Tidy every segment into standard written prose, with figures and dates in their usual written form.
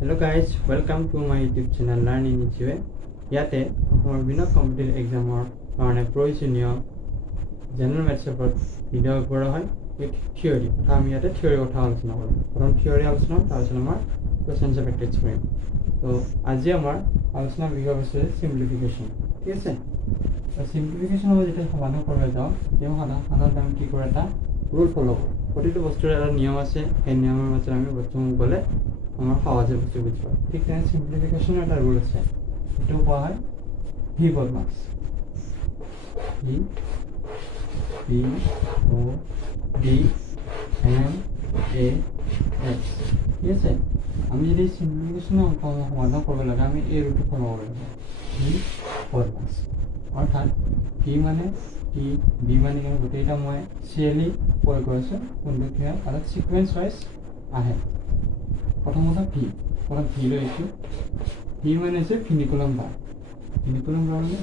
Hello guys, welcome to my YouTube channel Learn in Each Way. ইয়াতে আমাৰ বিভিন্ন competitive এক্সামৰ কাৰণে প্ৰয়োজনীয় জেনেৰেল মেথছৰ ওপৰত ভিডিঅ' কৰা হয় উইথ থিয়ৰী। আমি ইয়াতে থিয়ৰীৰ কথা আলোচনা কৰিম। প্ৰথম থিয়ৰী আলোচনা তাৰপিছত আমাৰ কুৱেশ্যন প্ৰেক্টিছ কৰিম। তো আজি আমাৰ আলোচনাৰ বিষয় হৈছে চিম্পলিফিকেশ্যন। ঠিক আছে, চিম্পলিফিকেশ্যন যেতিয়া সমাধান কৰিব যাওঁ তেওঁ সাধাৰণতে আমি কি কৰোঁ, এটা ৰুল ফ'ল' কৰোঁ। প্ৰতিটো বস্তুৰ এটা নিয়ম আছে, সেই নিয়মৰ মাজত আমি বস্তুসমূহ গ'লে আমাৰ সহজে বস্তু বুজি পাওঁ। ঠিক তেনে চিম্পলিফিকেশ্যনৰ এটা ৰুল আছে, সেইটো কোৱা হয় Vodmas। VODMAS। ঠিক আছে, আমি যদি চিম্পলিফিকেশ্যনৰ সমাধান কৰিব লাগে আমি এই ৰুলটো ফ'ল' কৰিব লাগিব, Vodmas। অৰ্থাৎ ভি মানে টি, বি মানে কি, গোটেইটা মই চিৰিয়েলি প্ৰয়োগ কৰিছোঁ, কোনটো কি হয় অৰ্থাৎ ছিকুৱেঞ্চ ৱাইজ আহে। প্ৰথমতে প্ৰথম ভি লৈছোঁ। ভি মানে হৈছে ফিনিকুলাম বাৰ। ফিনিকুলাম বাৰ মানে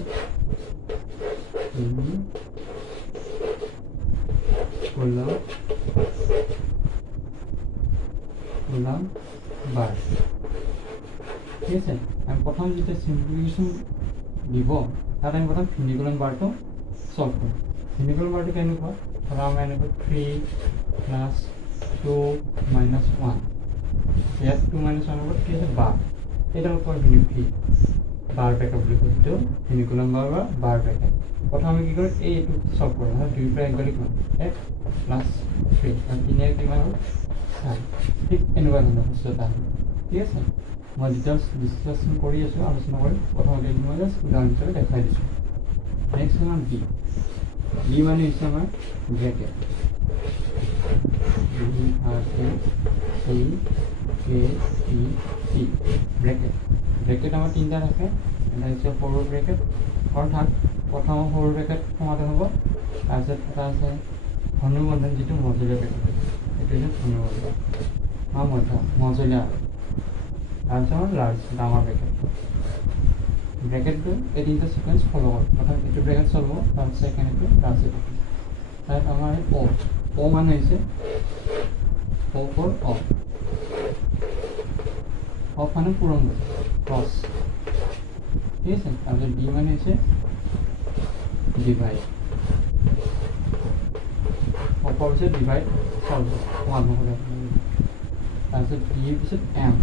ফিনিকুলাম বাৰ। ঠিক আছে, আমি প্ৰথম যেতিয়া চিম্পলিফিকেশ্যন দিব তাত আমি প্ৰথম ফিনিকুলাম বাৰটো সলভ কৰিম। ফিনিকুলাম বাৰটো কেনেকুৱা, ধৰা আমি এনেকৈ 3 + 2 - 1, ইয়াত 2 - 1 লগত কি আছে, বাৰ। এইটাৰ ওপৰত ভি বাৰ পেকেট বুলি কয়, যিটো ফিনিকুলাম বাৰ বা বাৰ পেকেট। প্ৰথম আমি কি কৰোঁ, এইটো সলভ কৰোঁ। 2 পৰা 1 গ'লে কিমান, 1 + 3 আৰু 3 কিমান হ'ল 4। ঠিক এনেকুৱা ধৰণৰ বস্তু এটা হ'ল। ঠিক আছে, মই ডিটেইলছ ডিছকাশ্যন কৰি আছোঁ, আলোচনা কৰিম। প্ৰথমতে এইটো মই জাষ্ট উদাহৰণ হিচাপে দেখাই দিছোঁ। নেক্সট আমাৰ বি মানে হৈছে আমাৰ ব্ৰেকেট। ব্ৰেকেট আমাৰ তিনিটা থাকে। এটা হৈছে সৰু ব্ৰেকেট, অৰ্থাৎ প্ৰথম সৰু ব্ৰেকেট সমাধান হ'ব। তাৰপিছত এটা আছে ধনুৰ্বন্ধন, যিটো মজলীয়া ব্ৰেকেট, এইটো হৈছে ধনুৰ্বন্ধন বা মজলীয়া। তাৰপিছত আমাৰ ডাঙৰ ব্ৰেকেট। ব্ৰেকেটটো এই তিনিটা ছিকুৱেঞ্চ ফ'ল' কৰোঁ। প্ৰথম এইটো ব্ৰেকেট চলিব, তাৰপিছত ছেকেণ্ড এইটো, তাৰপিছত তাত আমাৰ অ' মানে হৈছে অ' ফৰ অফ মানে পূৰণ ক্ৰছ। ঠিক আছে, তাৰপিছত ডি মানে হৈছে ডিভাইড, অফৰ পিছত ডিভাইড চল্ভ সমাধান কৰে। তাৰপিছত ডিৰ পিছত এম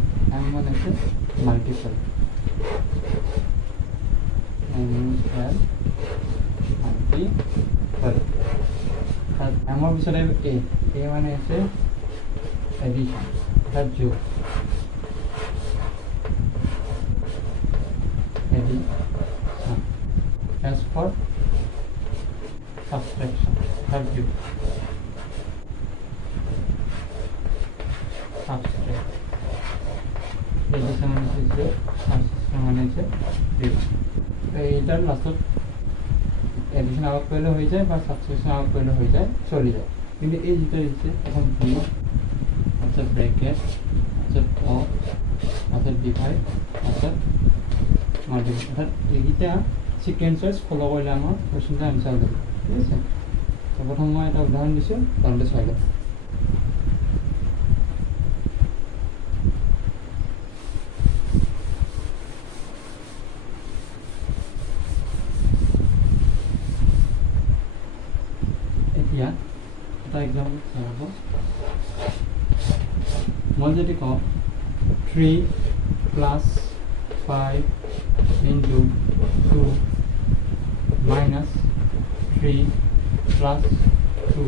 মানে হৈছে মাল্টিপল, এমৰ পিছত আহিব এ মানে হৈছে এডিশ্যন, অৰ্থাৎ যোগ। এছ ফৰ সাবট্ৰেকশ্যন, অৰ্থাৎ যোগ। এডিশ্যন মানে হৈছে যোগ, সাবট্ৰেকশ্যন মানে হৈছে যোগ। এইটাৰ লাষ্টত এডিশ্যন আগত কৰিলে হৈ যায় বা সাবট্ৰেকশ্যন আগত কৰিলে হৈ যায়, চলি যায়। কিন্তু এই যিটো দিছে এখন ভি, তাৰপিছত ব্ৰেকেট, তাৰপিছত অফ, তাৰপিছত ডিভাইড, তাৰপিছত মাল্টিপ্লাই, অৰ্থাৎ এইকেইটা ছিকুৱেঞ্চ ৱাইজ ফ'ল' কৰিলে আমাৰ কুৱেশ্যনটো এনচাৰ হ'ব। ঠিক আছে, প্ৰথম মই এটা উদাহৰণ দিছোঁ, উদাহৰণটো চাই লওঁ। এতিয়া এটা এক্সাম্পল চাই হ'ব। মই যদি কওঁ 3 + 5 × 2 - 3 + 2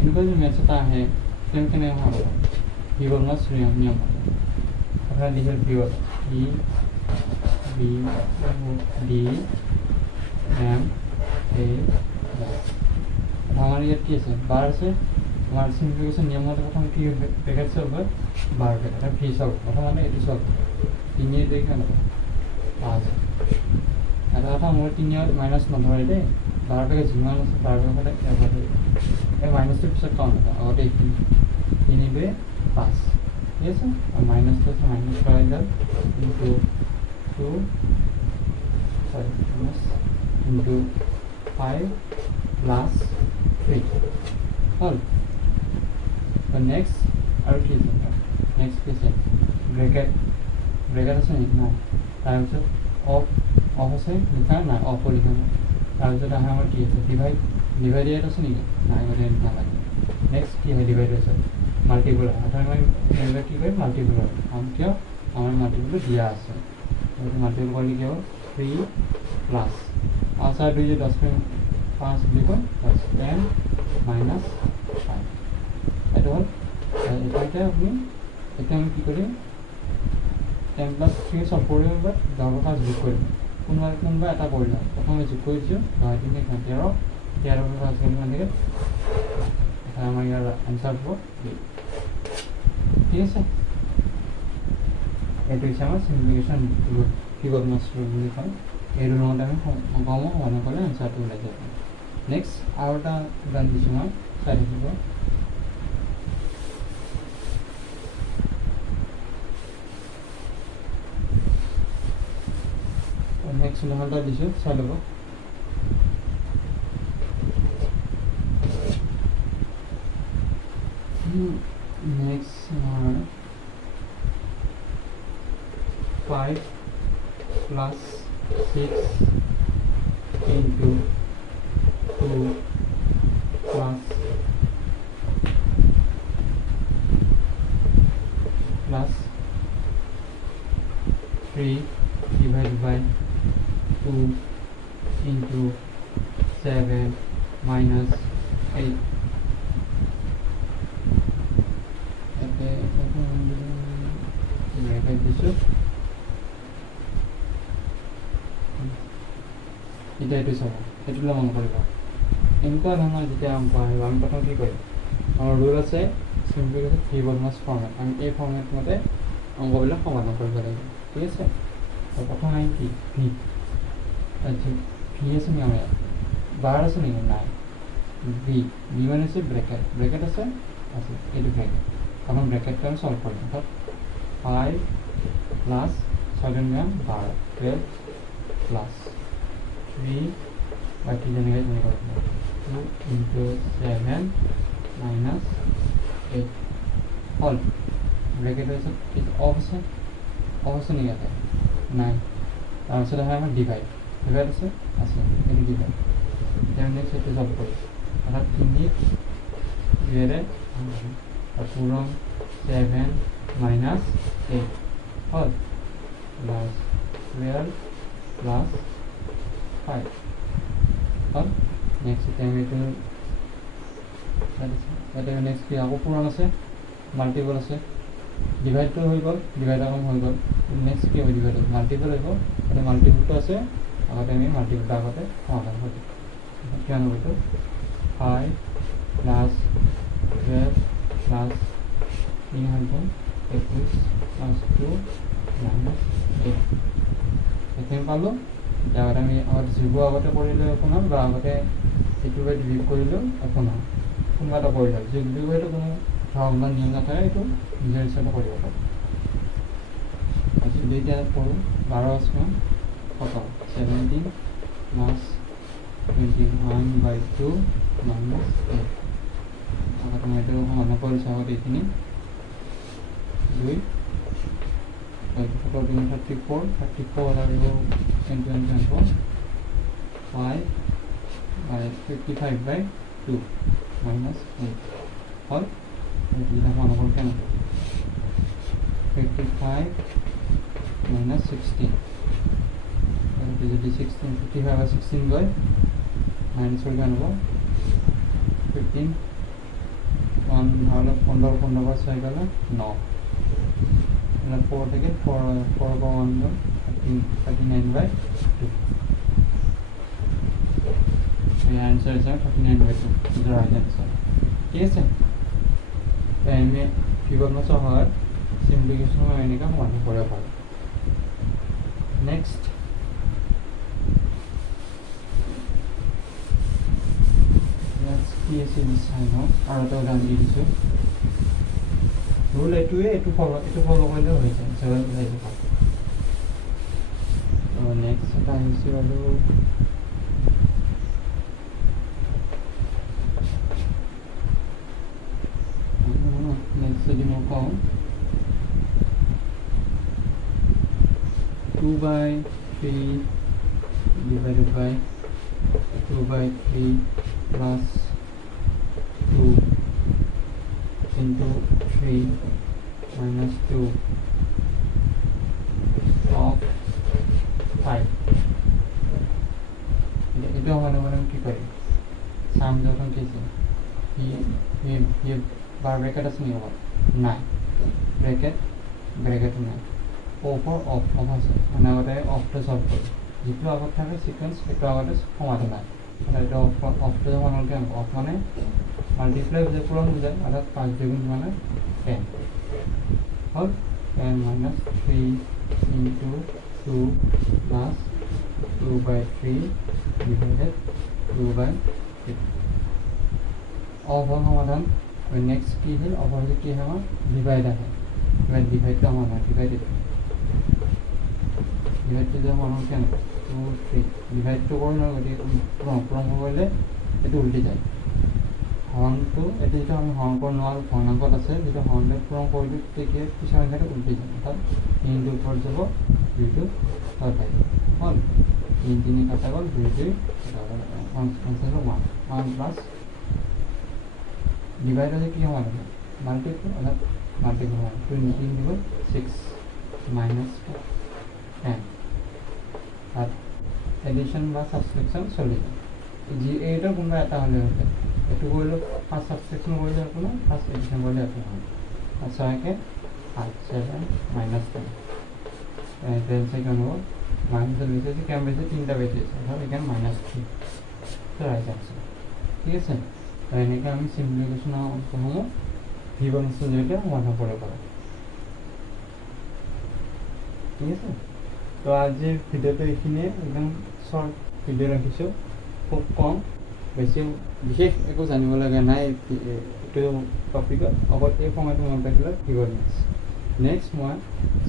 এনেকুৱা যদি মেথছ এটা আহে তেওঁ কেনেকৈ হ'ব পাৰে, Vodmas নিয়ম আপোনাৰ লিখিল আমাৰ ইয়াত কি আছে, বাৰ আছে। আমাৰ চিম্পলিফিকেশ্যন নিয়মত প্ৰথম কি ব্ৰেকেট চল্ভ হয়, বাৰ ব্ৰেকেট, আৰু ভি চল্ভ। প্ৰথমতে এইটো চল্ভ, 3 2 কিমান হ'ব, 5। এটা কথা, মোৰ 3 মাইনাছ নধৰে দেই, বাৰ ব্ৰেকেট যিমান আছে বাৰ ব্ৰেকেট এবাৰ ধৰিব। এই মাইনাছটোৰ পিছত কাউণ্ট হ'ব, আগতে এইখিনি 3 2 5। ঠিক আছে, আৰু মাইনাছটো আছে মাইনাছ কৰা গ'ল ইনটু 2 ইনটু 5 + 3 হ'ল। So next আৰু কি আছে নেক্সট কি আছে ব্ৰেকেট আছে নেকি নাই তাৰপিছত অফ আছে লিখা নাই অফ লিখা নাই তাৰপিছত আহে আমাৰ কি আছে ডিভাইডেড আছে নেকি নাই ডিভাইডেড নালাগে নেক্সট কি হয় ডিভাইড আছে মাল্টিপুল অৰ্থাৎ আমি এইবিলাক কি কৰিম মাল্টিপুল হয় কিয় আমাৰ মাল্টিপুলটো দিয়া আছে মাল্টিপুল কৰিলে কি হ'ব 3 প্লাছ আচাৰ 2 যে 10 বুলি কয় 10 মাইনাছ 5 এইটো হ'ল এতিয়া আমি কি কৰিম 10 প্লাছ 3 চব কৰিম বা 10 প্লাছ যোগ কৰিম কোনোবা এটা কৰি লওঁ প্ৰথমে যোগ কৰি দিছোঁ 10 3 13 প্লাছ কৰিম মানে আমাৰ ইয়াৰ এনচাৰ হ'ব ঠিক আছে এইটো হৈছে আমাৰ সিম্পলিফিকেশ্যন ৰুল Vodmas ৰুল বুলি কয় এই ৰুলমতে আমি অংকসমূহ সমাধান কৰিলে এনচাৰটো ওলাই যাব নেক্সট আৰু এটা উদাহৰণ দিছোঁ মই চাই থাকিব নেক্সট উদাহৰণটা দিছোঁ চাই ল'ব next 5 plus 6 into 2 plus 3 divided by 2 into 7 minus 8 এতিয়া এইটো চাব সেইটোলৈ মন কৰিব এনেকুৱা ধৰণৰ যেতিয়া অংক আহিব আমি প্ৰথম কি কৰিম আমাৰ ৰুল আছে সিম্পলিফিকেশ্যন Vodmas ফৰ্মেট আমি এই ফৰ্মেট মতে অংকবিলাক সমাধান কৰিব লাগিব ঠিক আছে প্ৰথম আমি কি ভি আছে নেকি আমাৰ ইয়াত বাৰ আছে নেকি নাই ভি মানে হৈছে ব্ৰেকেট আছে এইটো ব্ৰেকেট এখন ব্ৰেকেটটো আমি সলভ কৰিম অৰ্থাৎ 5 প্লাছ 7 গ্ৰাম 12 প্লাছ 3 বাকি যেনেকৈ 2 into 7 minus 8 হ'ল ব্ৰেকেট হৈছে অফ আছে নেকি ইয়াতে নাই তাৰপিছত আহে আমাৰ ডিভাইড আছে এইটো ডিভাইড এতিয়া নেক্সট এইটো সলভ কৰিম অৰ্থাৎ 3 পূৰণ 7 minus 8 হ'ল প্লাছ 12 প্লাছ 5 হ'ল নেক্সট এতিয়া আমি এইটো ইয়াতে নেক্সট কি আকৌ পূৰণ আছে মাল্টিপল আছে ডিভাইডটো হৈ গ'ল ডিভাইড আকৌ হৈ গ'ল নেক্সট কি হ'ব ডিভাইড মাল্টিপল আহিব ইয়াতে মাল্টিপলটো আছে আগতে আমি মাল্টিপলটো আগতে সমাধান কৰিম কিমান হ'ব এইটো 5 প্লাছ 12 প্লাছ 321 প্লাছ 2 মাইনাছ 8 এইখিনি পালোঁ এতিয়া আগতে আমি যোগ আগতে কৰিলেও একো নহয় বা আগতে এইটো ডিভিড কৰিলেও একো নহয় কোনোবা এটা কৰি লওক যোগ বিয়োগ সেইটো কোনো ধৰণৰ নিয়ম নাথাকে এইটো নিজৰ হিচাপে কৰিব পাৰোঁ তাৰপিছত এতিয়া কৰোঁ 12 কিমান কত 17 প্লাছ 21/2 মাইনাছ 8 আগতে মই এইটো সমাধান কৰিছোঁ আগতে এইখিনি 2 34 আৰু 21 5 55/2 minus 8 হ'ল এইটো সমাধান কেনে 55 minus 16 এইটো যদি 16 55 16 গৈ মাইনাছ কৰি কেনে হ'ব 15 15 6 গ'লে 9 4 থেকে 4 by 1 39/2 the answer is 39/2 the right answer ঠিক আছে তাই আমি Vodmas হয় সিম্পলিফিকেশন হয় এনেকা সমাধান কৰিব পাৰোঁ next let's see this sign out আৰু এটা উদাহৰণ দি দিছোঁ ৰুল এইটো ফলো কৰিলেও হৈ যায় চবেই বুজাই দিব তো নেক্সট এটা আহিছোঁ আৰু নেক্সট যদি মই কওঁ 2/3 divided by 2/3 plus 2 into 3 minus 2 of 5 এটা হলো মানে কি করি সাম যখন কিছে ये बार ब्रैकेट আছে নি হবে না ব্র্যাকেট নাই ওপর অফ আছে মানে ওটা অফটা সলভ করি যেটা আগত থাকে সিকোয়েন্স এটা আগতে সমাধান হয় মানে এটা অফটা যখন হল কেন অফ মানে মাল্টিপ্লাই যে পূরণ হয়ে যায় অর্থাৎ 5 দ্বিগুণ মানে 10 হল 10 minus 3 into 2 plus 2/3 divided 2/3 of সমাধান নেক্সট কি হল অপর কি হয় আমার ডিভাইড আছে এবার ডিভাইড তো আমার ডিভাইডেড ডিভাইডটো যে মানুহ কেন 2 3 ডিভাইডটো কৰোঁ না গতিকে পূৰণ কৰিলে এইটো উল্টি যায় হৰণটো এইটো যেটা আমি হৰণ কৰিব নোৱাৰোঁ ভগ্নাংকত আছে যেটা হৰণটো পূৰণ কৰিলে তেতিয়া পিছৰ সংখ্যাটো উল্টি যায় অৰ্থাৎ 3 ওপৰত যাব 2 টো তল পাই হ'ল 3 3 কাটা গ'ল 2 2 আনসার 1 প্লাস ডিভাইড হলে কি হবে মাল্টিপ্লাই অর্থাৎ মাল্টিপ্লাই হবে 2 3 দিব 6 minus 10 আর এডিশন বা সাবট্রাকশন চলে যায় জি এইটা কোনবা এটা হলে হবে এটু করলে ফার্স্ট সাবট্রাকশন করলে আপনি ফার্স্ট এডিশন করলে আপনি হবে আর 6 কে 7 minus 10 10 সেকেন্ড হবে মাইনাস এর ভিতরে কেমন বেশি তিনটা বেশি আছে তাহলে এখানে -3 তো রাইট आंसर ঠিক আছে তাই নাকি আমি সিম্পলিফিকেশন হলো ভিবনস যেটা মনে পড়ে করা ঠিক আছে তো আজ ভিডিওটা এখানে একদম শর্ট ভিডিও রাখিছো খুব কম বেশি বিশেষ একো জানিব লাগা নাই এটো টপিকত অকল এই সময়টো মন ৰাখিলে ভিবনস নেক্সট মই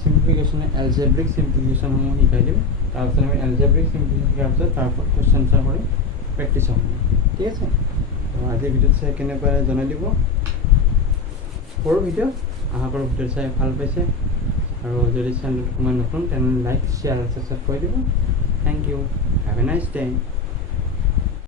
সিম্পলিফিকেশন এলজেব্ৰিক সিম্পলিফিকেশন সমূহ শিকাই দিম তাৰপিছত আমি এলজেব্ৰিক সিম্পলিফিকেশন কৰাৰ পিছত তাৰপৰ কোৱেশ্চন আনসাৰ কৰি প্ৰেক্টিছ হ'ব ঠিক আছে তো আজি ভিডিও চাই কেনেকৈ জনাই দিব পৰৰ ভিডিও আশা কৰোঁ ভিডিও চাই ভাল পাইছে আৰু যদি চেনেলটো তোমাৰ নতুন তেনে লাইক শেয়াৰ আৰু সাবস্ক্ৰাইব কৰি দিব thank you have a nice day